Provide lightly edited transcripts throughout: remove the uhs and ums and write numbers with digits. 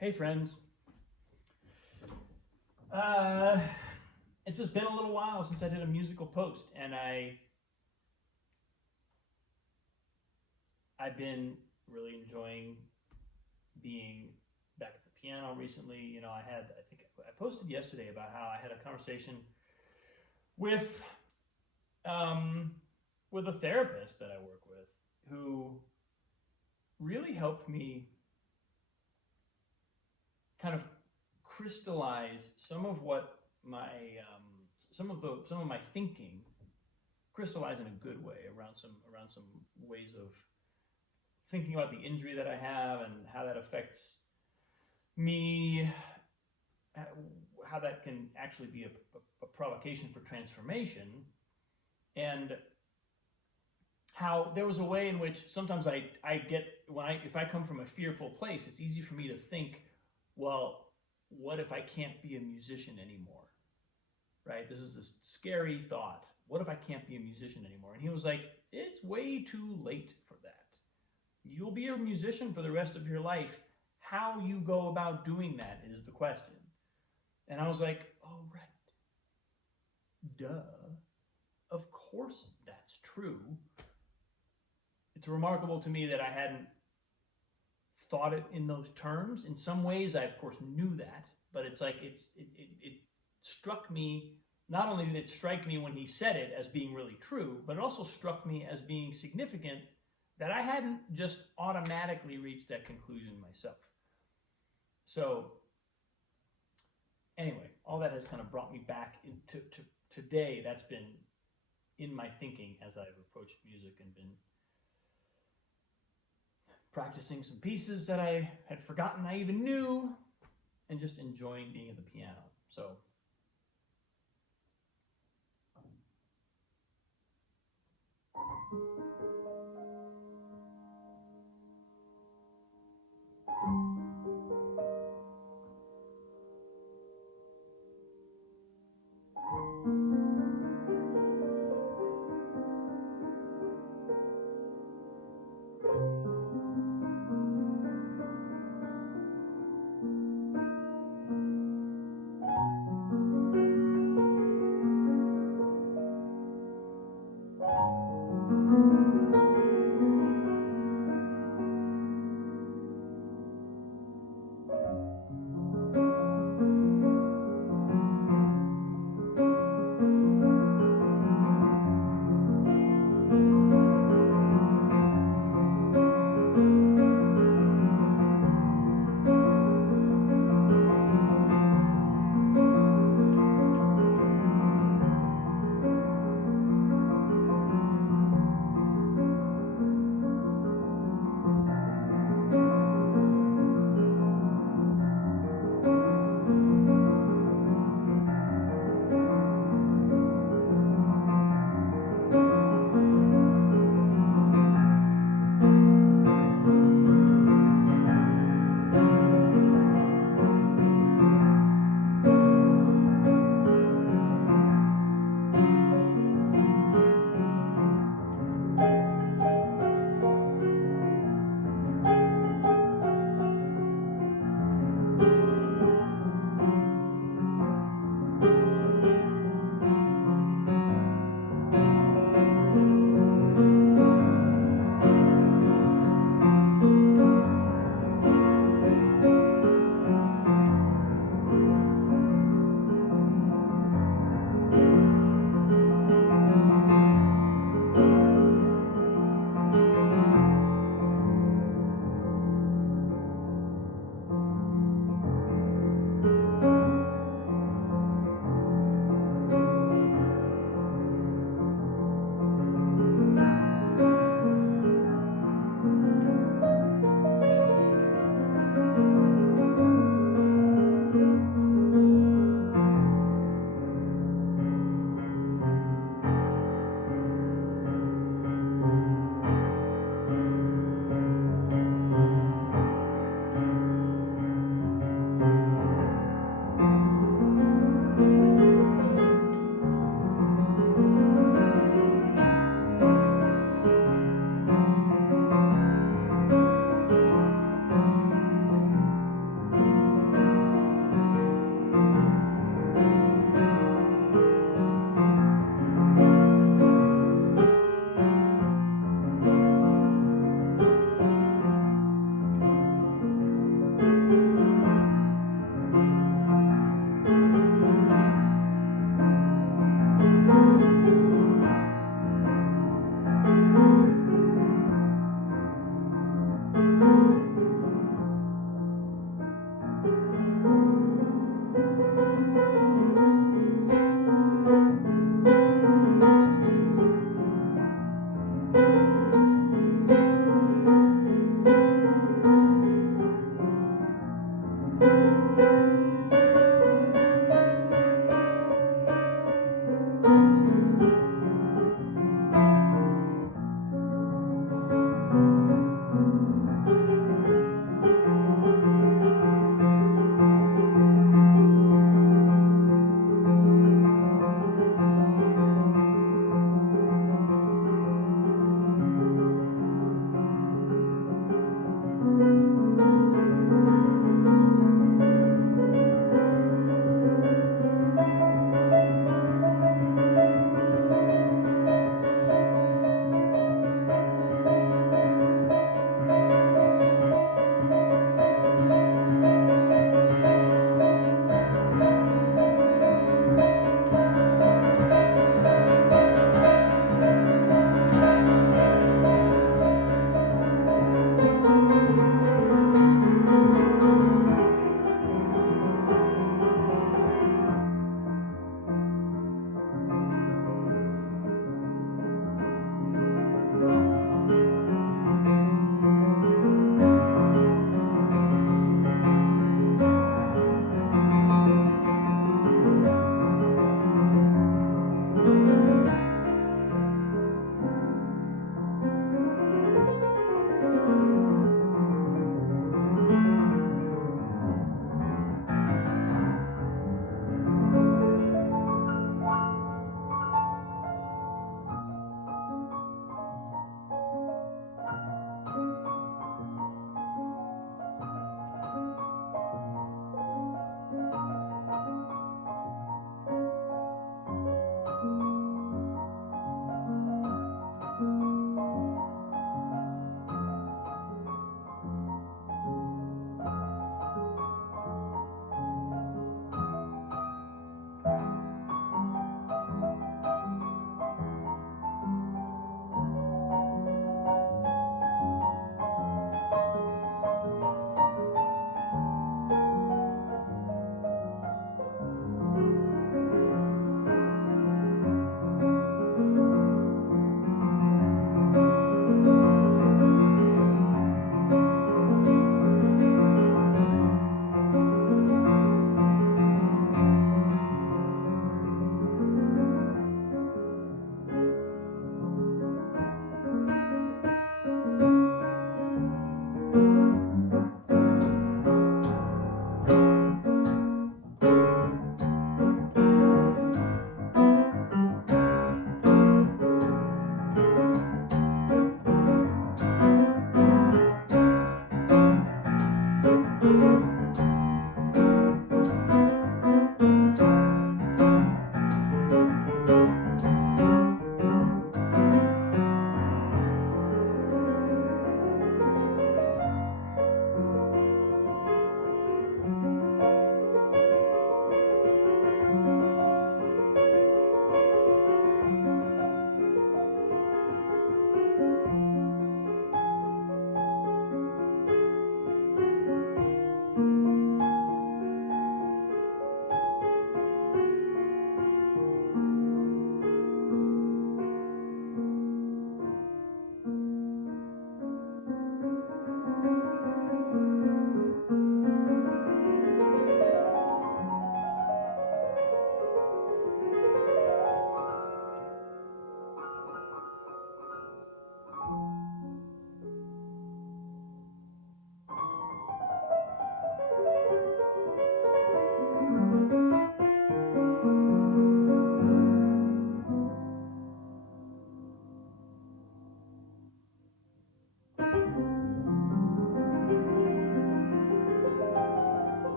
Hey friends. Uh, it's just been a little while since I did a musical post, and I've been really enjoying being back at the piano recently. I think I posted yesterday about how I had a conversation with um, with a therapist that I work with who really helped me kind of crystallize some of what my some of my thinking, crystallize in a good way around some ways of thinking about the injury that I have and how that affects me, how that can actually be a provocation for transformation, and how there was a way in which sometimes I get if I come from a fearful place, it's easy for me to think, well, what if I can't be a musician anymore? Right? This is this scary thought. What if I can't be a musician anymore? And he was like, it's way too late for that. You'll be a musician for the rest of your life. How you go about doing that is the question. And I was like, oh, right. Duh. Of course that's true. It's remarkable to me that I hadn't thought it in those terms. In some ways, I, of course, knew that. But it's like it struck me. Not only did it strike me when he said it as being really true, but it also struck me as being significant that I hadn't just automatically reached that conclusion myself. So anyway, all that has kind of brought me back into today. That's been in my thinking as I've approached music and been practicing some pieces that I had forgotten I even knew, and just enjoying being at the piano. So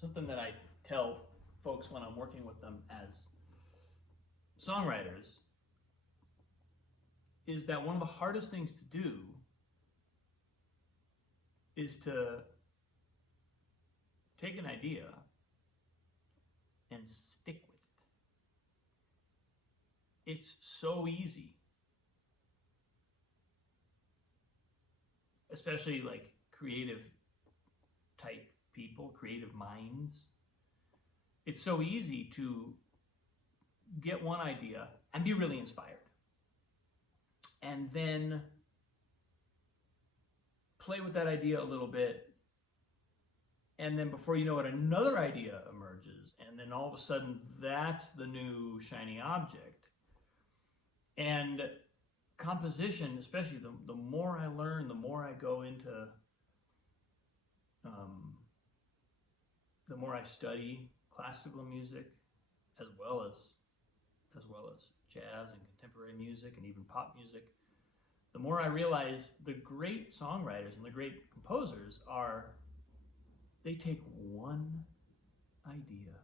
something that I tell folks when I'm working with them as songwriters is that one of the hardest things to do is to take an idea and stick with it. It's so easy, especially like creative type people, creative minds. It's so easy to get one idea and be really inspired, and then play with that idea a little bit, and then before you know it, another idea emerges, and then all of a sudden that's the new shiny object. And composition, especially the more I learn, the more I go into, the more I study classical music as well as jazz and contemporary music and even pop music, the more I realize the great songwriters and the great composers they take one idea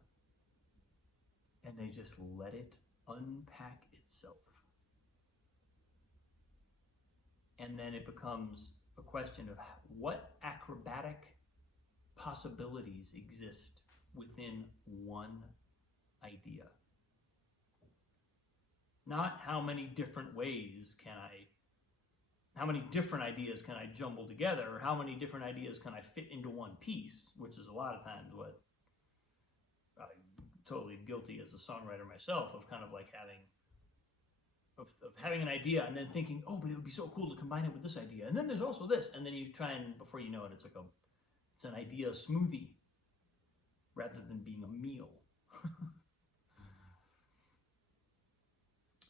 and they just let it unpack itself. And then it becomes a question of what acrobatic possibilities exist within one idea. Not how many different ideas can I jumble together, or how many different ideas can I fit into one piece, which is a lot of times what I'm totally guilty as a songwriter myself of, kind of like having an idea and then thinking, oh, but it would be so cool to combine it with this idea, and then there's also this, and then you try, and before you know it, it's an idea smoothie rather than being a meal.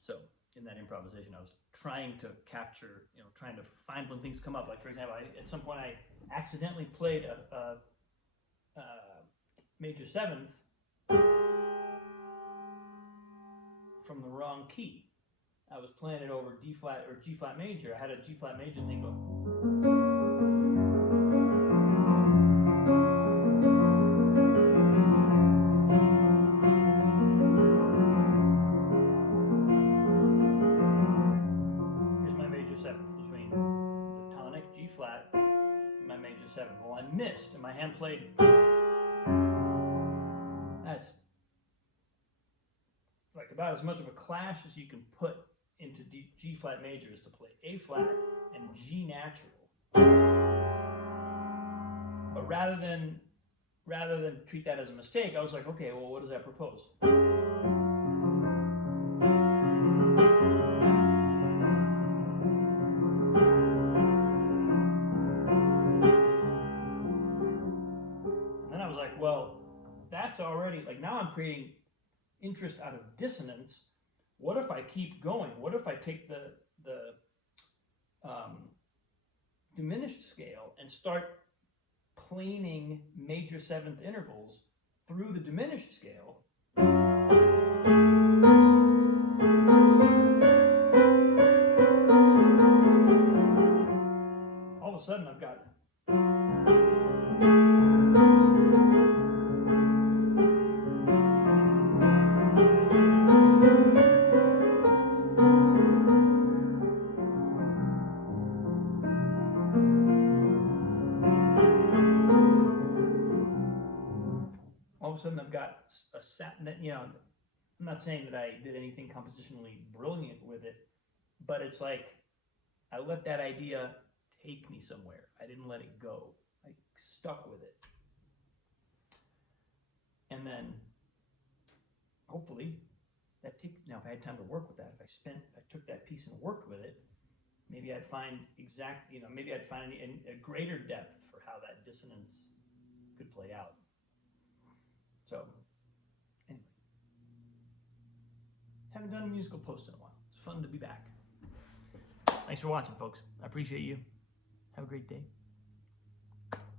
So in that improvisation, I was trying to capture, trying to find when things come up. Like, for example, at some point I accidentally played a major seventh from the wrong key. I was playing it over D flat or G flat major. I had a G flat major thing go. Well, I missed, and my hand played. That's like about as much of a clash as you can put into G flat major is to play A flat and G natural. But rather than treat that as a mistake, I was like, okay, well, what does that propose? Well, that's already, like, now I'm creating interest out of dissonance. What if I keep going? What if I take the diminished scale and start planing major seventh intervals through the diminished scale? All of a sudden I've got a I'm not saying that I did anything compositionally brilliant with it, but it's like I let that idea take me somewhere. I didn't let it go. I stuck with it. And then hopefully that takes, now if I had time to work with that, if I took that piece and worked with it, maybe I'd find maybe I'd find a greater depth for how that dissonance could play out. So, anyway, haven't done a musical post in a while. It's fun to be back. Thanks for watching, folks. I appreciate you. Have a great day.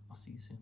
I'll see you soon.